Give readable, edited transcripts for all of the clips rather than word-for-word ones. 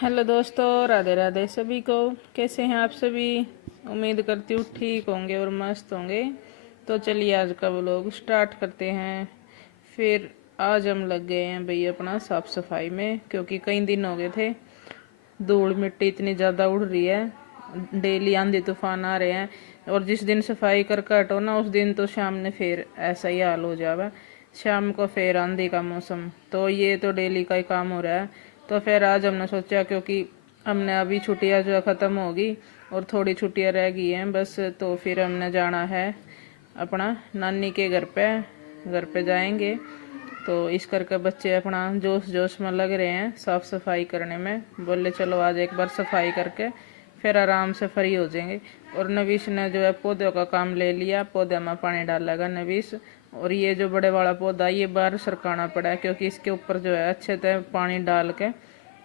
Hello दोस्तों, राधे राधे सभी को। कैसे हैं आप सभी? उम्मीद करती हूँ ठीक होंगे और मस्त होंगे। तो चलिए आज का व्लॉग स्टार्ट करते हैं। फिर आज हम लग गए हैं भाई अपना साफ़ सफाई में, क्योंकि कई दिन हो गए थे। धूल मिट्टी इतनी ज़्यादा उड़ रही है, डेली आंधी तूफान आ रहे हैं, और जिस दिन सफाई कर हटो ना उस दिन तो शाम ने फिर ऐसा ही हाल हो जावा। शाम को फिर आंधी का मौसम, तो ये तो डेली का ही काम हो रहा है। तो फिर आज हमने सोचा, क्योंकि हमने अभी छुट्टियां जो है ख़त्म होगी और थोड़ी छुट्टियां रह गई हैं बस, तो फिर हमने जाना है अपना नानी के घर पे जाएंगे। तो इस करके बच्चे अपना जोश जोश में लग रहे हैं साफ़ सफाई करने में। बोले चलो आज एक बार सफाई करके फिर आराम से फ्री हो जाएंगे। और नवीश ने जो है पौधों का काम ले लिया, पौधे में पानी डालेगा नवीश। और ये जो बड़े वाला पौधा ये बाहर सरकाना पड़ा है, क्योंकि इसके ऊपर जो है अच्छे से पानी डाल के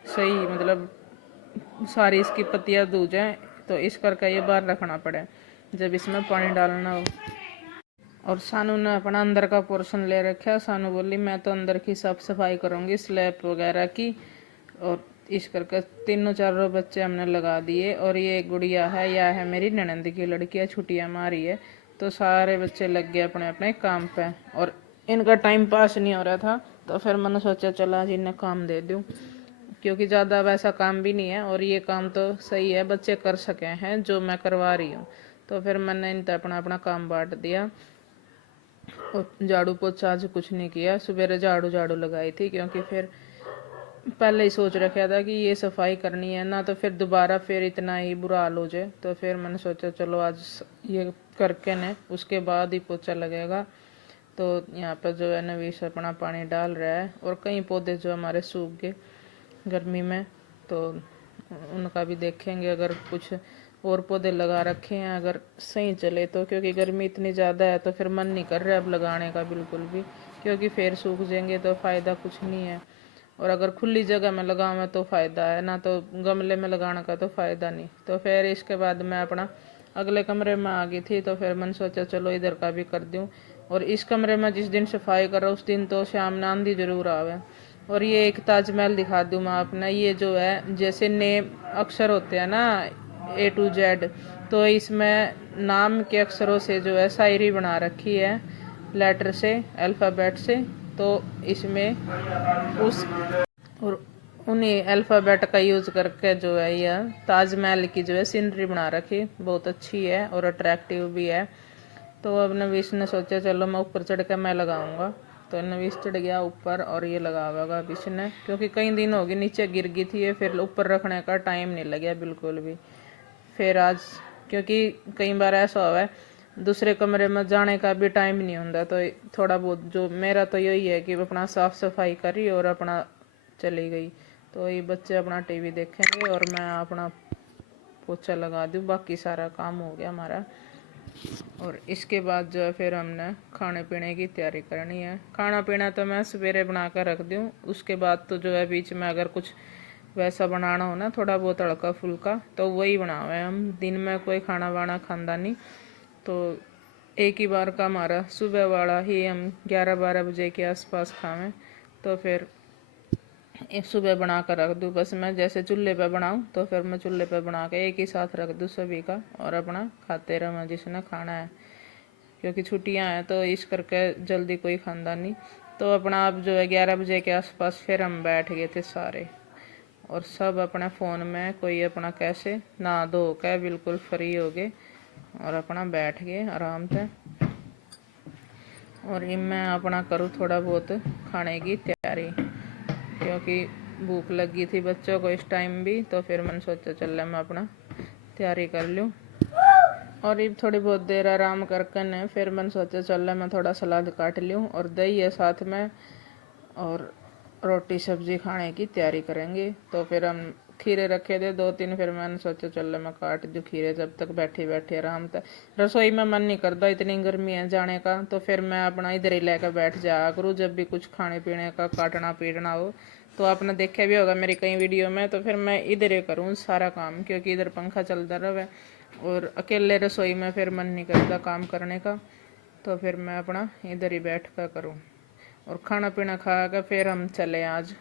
सही मतलब सारी इसकी पत्तियाँ धो जाएँ, तो इस करके ये बाहर रखना पड़े जब इसमें पानी डालना हो। और सानू ने अपना अंदर का पोर्शन ले रखा। सानू बोली मैं तो अंदर की साफ सफाई करूँगी, स्लैब वगैरह की। और इस करके तीनों चारों बच्चे हमने लगा दिए। और ये गुड़िया है, यह है मेरी ननंद की लड़कियाँ, छुट्टियाँ मारी है तो सारे बच्चे लग गए अपने अपने काम पे। और इनका टाइम पास नहीं हो रहा था, तो फिर मैंने सोचा चला आज इन्हें काम दे दूँ, क्योंकि ज़्यादा वैसा काम भी नहीं है और ये काम तो सही है बच्चे कर सके हैं जो मैं करवा रही हूँ। तो फिर मैंने इन अपना अपना काम बांट दिया। और झाड़ू पोछा आज कुछ नहीं किया, सवेरे झाड़ू झाड़ू लगाई थी, क्योंकि फिर पहले ही सोच रखा था कि ये सफाई करनी है ना, तो फिर दोबारा फिर इतना ही बुरा हाल हो जाए। तो फिर मैंने सोचा चलो आज ये करके न उसके बाद ही पोछा लगेगा। तो यहाँ पर जो है नवीश अपना पानी डाल रहा है, और कई पौधे जो हमारे सूख गए गर्मी में, तो उनका भी देखेंगे। अगर कुछ और पौधे लगा रखे हैं अगर सही चले तो, क्योंकि गर्मी इतनी ज़्यादा है तो फिर मन नहीं कर रहा अब लगाने का बिल्कुल भी, क्योंकि फिर सूख जाएंगे तो फ़ायदा कुछ नहीं है। और अगर खुली जगह में लगाऊँ तो फ़ायदा है ना, तो गमले में लगाने का तो फ़ायदा नहीं। तो फिर इसके बाद मैं अपना अगले कमरे में आ गई थी, तो फिर मैंने सोचा चलो इधर का भी कर दूँ। और इस कमरे में जिस दिन सफाई करो उस दिन तो शाम में आंधी ज़रूर आवे। और ये एक ताजमहल दिखा दूँ मैं आपने, ये जो है जैसे नेम अक्षर होते हैं ना A to Z, तो इसमें नाम के अक्षरों से जो है शायरी बना रखी है, लेटर से, अल्फ़ाबेट से। तो इसमें उस और उन्हीं अल्फ़ाबेट का यूज़ करके जो है यह ताजमहल की जो है सीनरी बना रखी, बहुत अच्छी है और अट्रैक्टिव भी है। तो अब नवीश ने सोचा चलो मैं ऊपर चढ़ के मैं लगाऊंगा। तो नवीश चढ़ गया ऊपर और ये लगावेगा अब इसने, क्योंकि कई दिन हो गए नीचे गिर गई थी ये, फिर ऊपर रखने का टाइम नहीं लगा बिल्कुल भी। फिर आज क्योंकि कई बार ऐसा हुआ है दूसरे कमरे में जाने का भी टाइम नहीं होता, तो थोड़ा बहुत जो मेरा तो यही है कि अपना साफ़ सफाई करी और अपना चली गई। तो ये बच्चे अपना टीवी देखेंगे और मैं अपना पोछा लगा दूँ, बाकी सारा काम हो गया हमारा। और इसके बाद जो है फिर हमने खाने पीने की तैयारी करनी है। खाना पीना तो मैं सवेरे बना कर रख दूँ, उसके बाद तो जो है बीच में अगर कुछ वैसा बनाना हो ना थोड़ा बहुत हल्का फुल्का तो वही बनावे। हम दिन में कोई खाना वाना खांदा नहीं, तो एक ही बार का हमारा सुबह वाला ही हम 11-12 बजे के आसपास खावें। तो फिर एक सुबह बना कर रख दूँ, बस मैं जैसे चूल्हे पे बनाऊँ तो फिर मैं चूल्हे पे बना के एक ही साथ रख दूँ सभी का, और अपना खाते रहो जिसने खाना है, क्योंकि छुट्टियां हैं तो इस करके जल्दी कोई खांदा नहीं। तो अपना अब जो है 11 बजे के आसपास फिर हम बैठ गए थे सारे, और सब अपने फ़ोन में कोई अपना कैसे नहा धो के बिल्कुल फ्री हो गए और अपना बैठ गए आराम से। और ये मैं अपना करूँ थोड़ा बहुत खाने की तैयारी, क्योंकि भूख लगी थी बच्चों को इस टाइम भी। तो फिर मैंने सोचा चल मैं अपना तैयारी कर लूँ। और ये थोड़ी बहुत देर आराम करके न फिर मैंने सोचा चल मैं थोड़ा सलाद काट लूँ, और दही है साथ में, और रोटी सब्जी खाने की तैयारी करेंगे। तो फिर हम खीरे रखे थे 2-3, फिर मैंने सोचा चल मैं काट दूँ खीरे, जब तक बैठे बैठे आराम तक रसोई में मन नहीं करता, इतनी गर्मी है जाने का। तो फिर मैं अपना इधर ही लेकर बैठ जाया करूँ जब भी कुछ खाने पीने का काटना पीटना हो। तो आपने देखा भी होगा मेरी कई वीडियो में, तो फिर मैं इधर ही करूँ सारा काम, क्योंकि इधर पंखा चलता रहे और अकेले रसोई में फिर मन नहीं करता काम करने का। तो फिर मैं अपना इधर ही बैठ कर करूँ, और खाना पीना खा कर फिर हम चले आज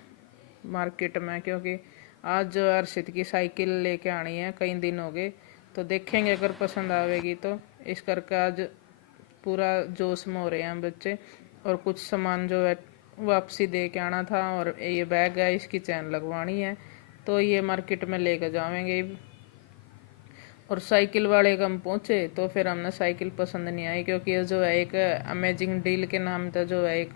मार्केट में, क्योंकि आज जो अर्षित की साइकिल लेके आनी है, कई दिन हो गए, तो देखेंगे अगर पसंद आवेगी तो। इस करके आज पूरा जोश में हो रहे हैं बच्चे। और कुछ सामान जो है वापसी दे के आना था, और ये बैग है, इसकी चैन लगवानी है, तो ये मार्केट में लेकर जाएंगे। और साइकिल वाले का हम पहुँचे तो फिर हमने साइकिल पसंद नहीं आई, क्योंकि ये जो है एक अमेजिंग डील के नाम का जो है एक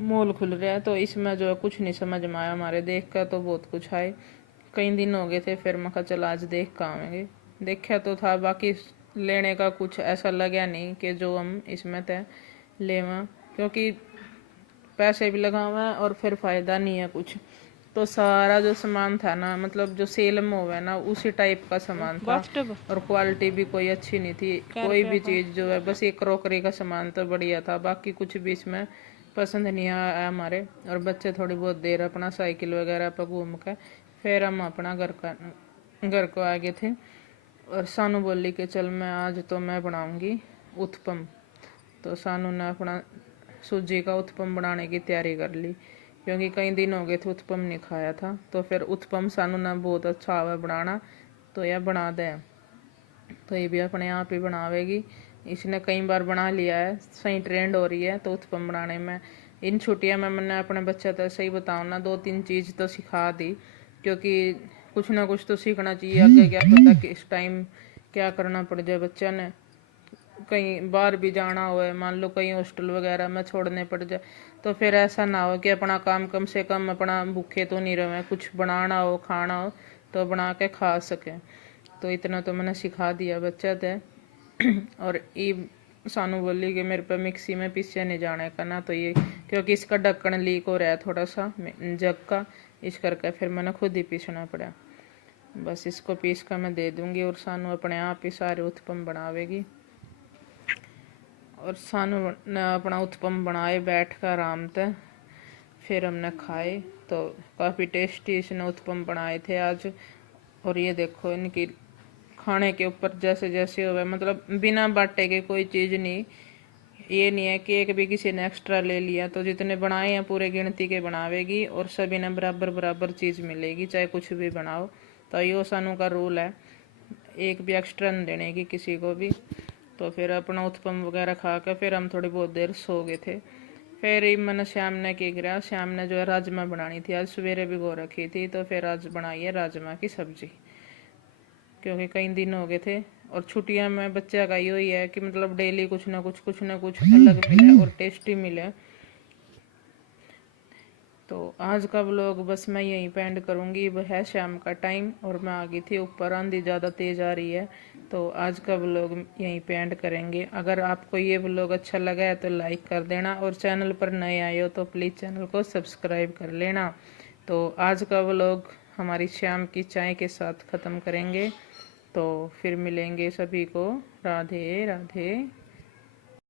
मॉल खुल रहा है, तो इसमें जो है कुछ नहीं समझ में आया हमारे। देख कर तो बहुत कुछ आए, कई दिन हो गए थे, फिर मैं कहा चल आज देख कर आवेंगे। देखा तो था, बाकी लेने का कुछ ऐसा लगा नहीं कि जो हम इसमें तय लेवा, क्योंकि पैसे भी लगा हुआ है और फिर फ़ायदा नहीं है कुछ। तो सारा जो सामान था ना, मतलब जो सेल में हुआ है ना, उसी टाइप का सामान था, और क्वालिटी भी कोई अच्छी नहीं थी। कोई भी चीज़ जो है, बस एक क्रॉकरी का सामान तो बढ़िया था, बाकी कुछ भी इसमें पसंद नहीं आया हमारे। और बच्चे थोड़ी बहुत देर अपना साइकिल वगैरह पर घूम कर फिर हम अपना घर को आ गए थे। और सानू बोली कि चल मैं आज तो मैं बनाऊंगी उत्पम। तो सानू ने अपना सूजी का उत्पम बनाने की तैयारी कर ली, क्योंकि कई दिन हो गए थे उत्पम नहीं खाया था। तो फिर उत्पम सानू ने बहुत अच्छा आवा बनाना, तो यह बना दे। तो ये भी अपने आप ही बनावेगी, इसने कई बार बना लिया है, सही ट्रेंड हो रही है तो उत्पम बनाने में। इन छुट्टियों में मैंने अपने बच्चे तो सही बताऊँ ना, 2-3 चीज़ तो सिखा दी, क्योंकि कुछ ना कुछ तो सीखना चाहिए। आगे क्या पता कि इस टाइम क्या करना पड़ जाए बच्चा ने, कहीं बाहर भी जाना हो, मान लो कहीं हॉस्टल वगैरह में छोड़ने पड़ जाए, तो फिर ऐसा ना हो कि अपना काम कम से कम अपना भूखे तो नहीं रहे, कुछ बनाना हो खाना हो तो बना के खा सकें। तो इतना तो मैंने सिखा दिया बच्चा थे। और ये सानू बोली कि मेरे पे मिक्सी में पीछे नहीं जाने का ना, तो ये क्योंकि इसका ढक्कन लीक हो रहा है थोड़ा सा जग का, इस करके फिर मैंने खुद ही पीसना पड़ा। बस इसको पीस कर मैं दे दूंगी, और सानू अपने आप ही सारे उत्पम बनावेगी। और सानू ने अपना उत्पम बनाए बैठ कर आराम से, फिर हमने खाए, तो काफ़ी टेस्टी इसने उत्पम बनाए थे आज। और ये देखो इनकी खाने के ऊपर जैसे जैसे हुआ, मतलब बिना बाटे के कोई चीज़ नहीं। ये नहीं है कि एक भी किसी ने एक्स्ट्रा ले लिया, तो जितने बनाए हैं पूरे गिनती के बनावेगी, और सभी ने बराबर बराबर चीज़ मिलेगी, चाहे कुछ भी बनाओ। तो यो सानू का रूल है, एक भी एक्स्ट्रा नहीं देने की किसी को भी। तो फिर अपना उत्पम वगैरह खा कर फिर हम थोड़ी बहुत देर सो गए थे। फिर मैंने श्याम ने क्या करा, श्याम ने जो है राजमा बनानी थी, आज सवेरे भिगो रखी थी, तो फिर आज बनाई है राजमा की सब्जी, क्योंकि कई दिन हो गए थे। और छुट्टियां में बच्चा का यही है कि मतलब डेली कुछ ना कुछ अलग मिले और टेस्टी मिले। तो आज का व्लॉग बस मैं यहीं पे एंड करूँगी। वह है शाम का टाइम और मैं आ गई थी ऊपर, आंधी ज़्यादा तेज़ आ रही है, तो आज का व्लॉग यहीं पे एंड करेंगे। अगर आपको ये व्लॉग अच्छा लगा है तो लाइक कर देना, और चैनल पर नए आए हो तो प्लीज़ चैनल को सब्सक्राइब कर लेना। तो आज का व्लॉग हमारी शाम की चाय के साथ ख़त्म करेंगे, तो फिर मिलेंगे सभी को। राधे राधे।